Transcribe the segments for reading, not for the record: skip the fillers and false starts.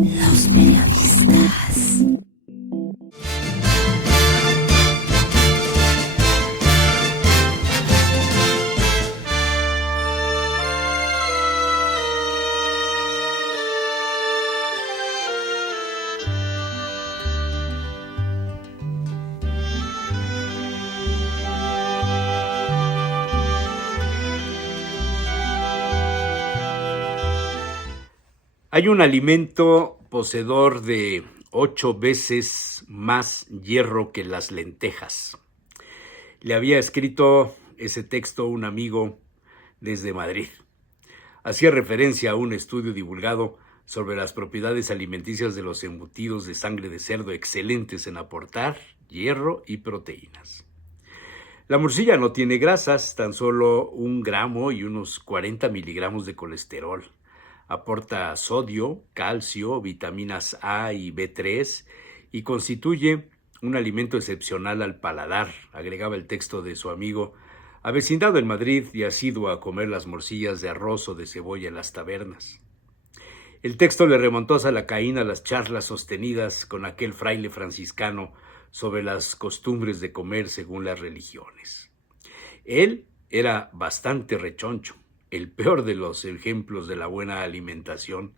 Los periodistas. Hay un alimento poseedor de 8 veces más hierro que las lentejas. Le había escrito ese texto un amigo desde Madrid. Hacía referencia a un estudio divulgado sobre las propiedades alimenticias de los embutidos de sangre de cerdo, excelentes en aportar hierro y proteínas. La morcilla no tiene grasas, tan solo 1 gramo y unos 40 miligramos de colesterol. Aporta sodio, calcio, vitaminas A y B3 y constituye un alimento excepcional al paladar, agregaba el texto de su amigo, avecindado en Madrid y asiduo a comer las morcillas de arroz o de cebolla en las tabernas. El texto le remontó a Salacaín a las charlas sostenidas con aquel fraile franciscano sobre las costumbres de comer según las religiones. Él era bastante rechoncho, el peor de los ejemplos de la buena alimentación.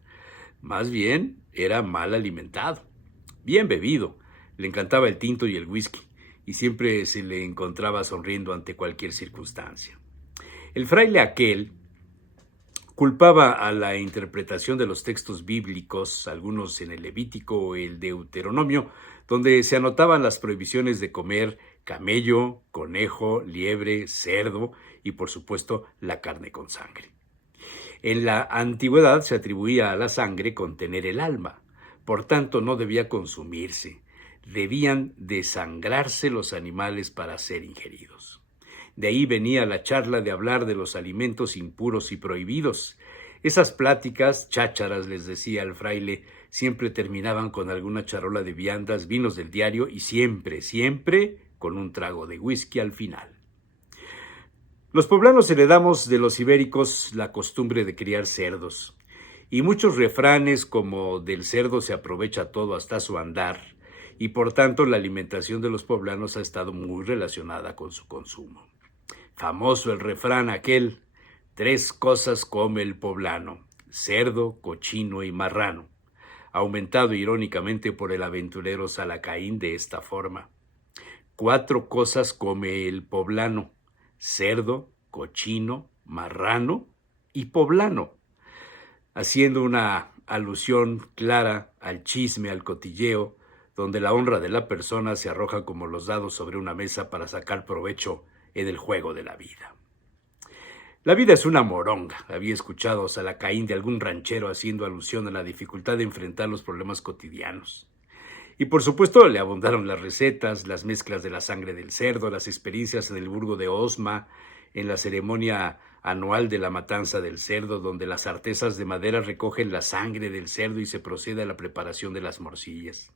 Más bien, era mal alimentado, bien bebido, le encantaba el tinto y el whisky, y siempre se le encontraba sonriendo ante cualquier circunstancia. El fraile aquel culpaba a la interpretación de los textos bíblicos, algunos en el Levítico o el Deuteronomio, donde se anotaban las prohibiciones de comer camello, conejo, liebre, cerdo y, por supuesto, la carne con sangre. En la antigüedad se atribuía a la sangre contener el alma, por tanto no debía consumirse, debían desangrarse los animales para ser ingeridos. De ahí venía la charla de hablar de los alimentos impuros y prohibidos. Esas pláticas, chácharas, les decía el fraile, siempre terminaban con alguna charola de viandas, vinos del diario y siempre con un trago de whisky al final. Los poblanos heredamos de los ibéricos la costumbre de criar cerdos, y muchos refranes como del cerdo se aprovecha todo hasta su andar, y por tanto la alimentación de los poblanos ha estado muy relacionada con su consumo. Famoso el refrán aquel, 3 cosas come el poblano, cerdo, cochino y marrano, aumentado irónicamente por el aventurero Salacaín de esta forma. 4 cosas come el poblano, cerdo, cochino, marrano y poblano, haciendo una alusión clara al chisme, al cotilleo, donde la honra de la persona se arroja como los dados sobre una mesa para sacar provecho en el juego de la vida. La vida es una moronga, había escuchado Salacaín de algún ranchero haciendo alusión a la dificultad de enfrentar los problemas cotidianos. Y por supuesto le abundaron las recetas, las mezclas de la sangre del cerdo, las experiencias en el burgo de Osma, en la ceremonia anual de la matanza del cerdo, donde las artesas de madera recogen la sangre del cerdo y se procede a la preparación de las morcillas.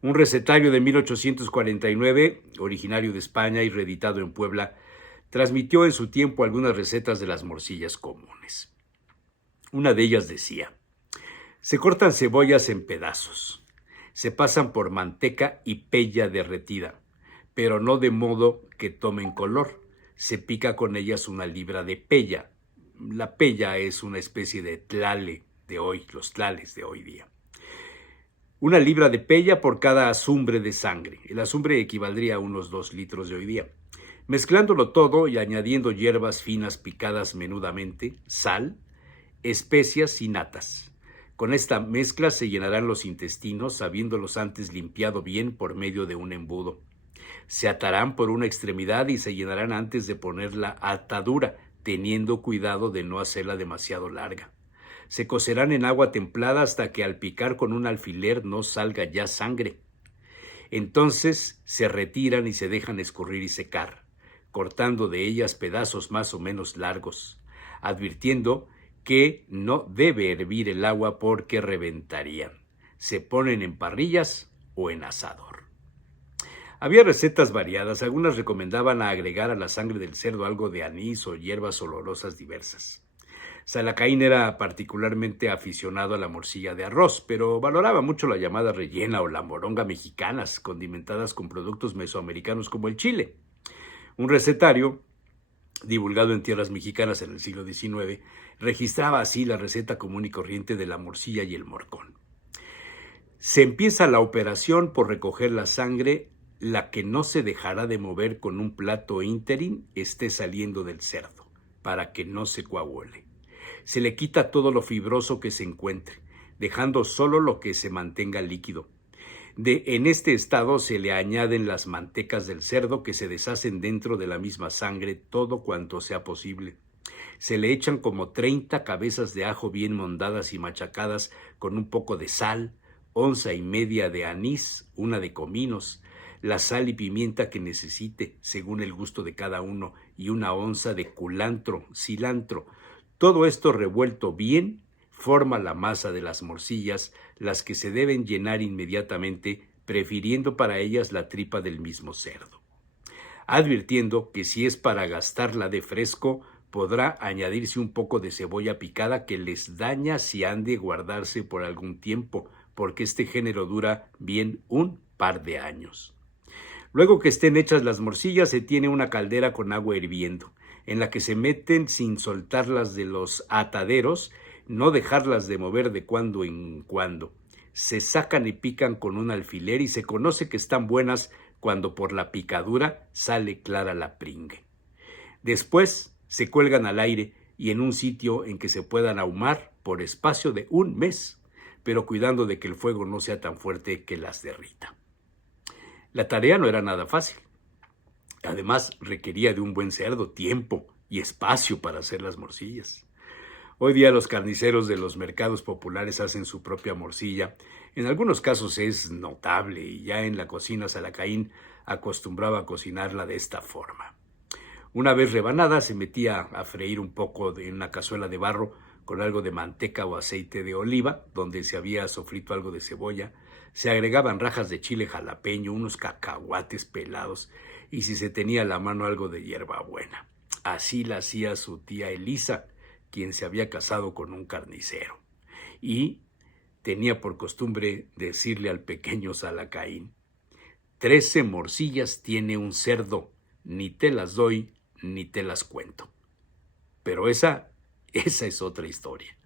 Un recetario de 1849, originario de España y reeditado en Puebla, transmitió en su tiempo algunas recetas de las morcillas comunes. Una de ellas decía: se cortan cebollas en pedazos. Se pasan por manteca y pella derretida, pero no de modo que tomen color. Se pica con ellas 1 libra de pella. La pella es una especie de tlale de hoy, los tlales de hoy día. 1 libra de pella por cada azumbre de sangre. El azumbre equivaldría a unos 2 litros de hoy día. Mezclándolo todo y añadiendo hierbas finas picadas menudamente, sal, especias y natas. Con esta mezcla se llenarán los intestinos, habiéndolos antes limpiado bien por medio de un embudo. Se atarán por una extremidad y se llenarán antes de poner la atadura, teniendo cuidado de no hacerla demasiado larga. Se cocerán en agua templada hasta que al picar con un alfiler no salga ya sangre. Entonces se retiran y se dejan escurrir y secar, cortando de ellas pedazos más o menos largos, advirtiendo que no debe hervir el agua porque reventarían. Se ponen en parrillas o en asador. Había recetas variadas, algunas recomendaban agregar a la sangre del cerdo algo de anís o hierbas olorosas diversas. Salacaín era particularmente aficionado a la morcilla de arroz, pero valoraba mucho la llamada rellena o la moronga mexicanas, condimentadas con productos mesoamericanos como el chile. Un recetario, divulgado en tierras mexicanas en el siglo XIX, registraba así la receta común y corriente de la morcilla y el morcón. Se empieza la operación por recoger la sangre, la que no se dejará de mover con un plato ínterin esté saliendo del cerdo, para que no se coagule. Se le quita todo lo fibroso que se encuentre, dejando solo lo que se mantenga líquido. En este estado se le añaden las mantecas del cerdo que se deshacen dentro de la misma sangre todo cuanto sea posible. Se le echan como 30 cabezas de ajo bien mondadas y machacadas con un poco de sal, 1,5 onzas de anís, 1 de cominos, la sal y pimienta que necesite según el gusto de cada uno y 1 onza de culantro, cilantro. Todo esto revuelto bien forma la masa de las morcillas, las que se deben llenar inmediatamente, prefiriendo para ellas la tripa del mismo cerdo. Advirtiendo que si es para gastarla de fresco, podrá añadirse un poco de cebolla picada que les daña si han de guardarse por algún tiempo, porque este género dura bien un par de años. Luego que estén hechas las morcillas, se tiene una caldera con agua hirviendo, en la que se meten sin soltarlas de los ataderos, no dejarlas de mover de cuando en cuando. Se sacan y pican con un alfiler y se conoce que están buenas cuando por la picadura sale clara la pringue. Después se cuelgan al aire y en un sitio en que se puedan ahumar por espacio de un mes, pero cuidando de que el fuego no sea tan fuerte que las derrita. La tarea no era nada fácil. Además, requería de un buen cerdo, tiempo y espacio para hacer las morcillas. Hoy día los carniceros de los mercados populares hacen su propia morcilla. En algunos casos es notable y ya en la cocina Salacaín acostumbraba a cocinarla de esta forma. Una vez rebanada se metía a freír un poco en una cazuela de barro con algo de manteca o aceite de oliva, donde se había sofrito algo de cebolla. Se agregaban rajas de chile jalapeño, unos cacahuates pelados y si se tenía a la mano algo de hierbabuena. Así la hacía su tía Elisa, quien se había casado con un carnicero. Y tenía por costumbre decirle al pequeño Salacaín: 13 morcillas tiene un cerdo, ni te las doy, ni te las cuento. Pero esa es otra historia.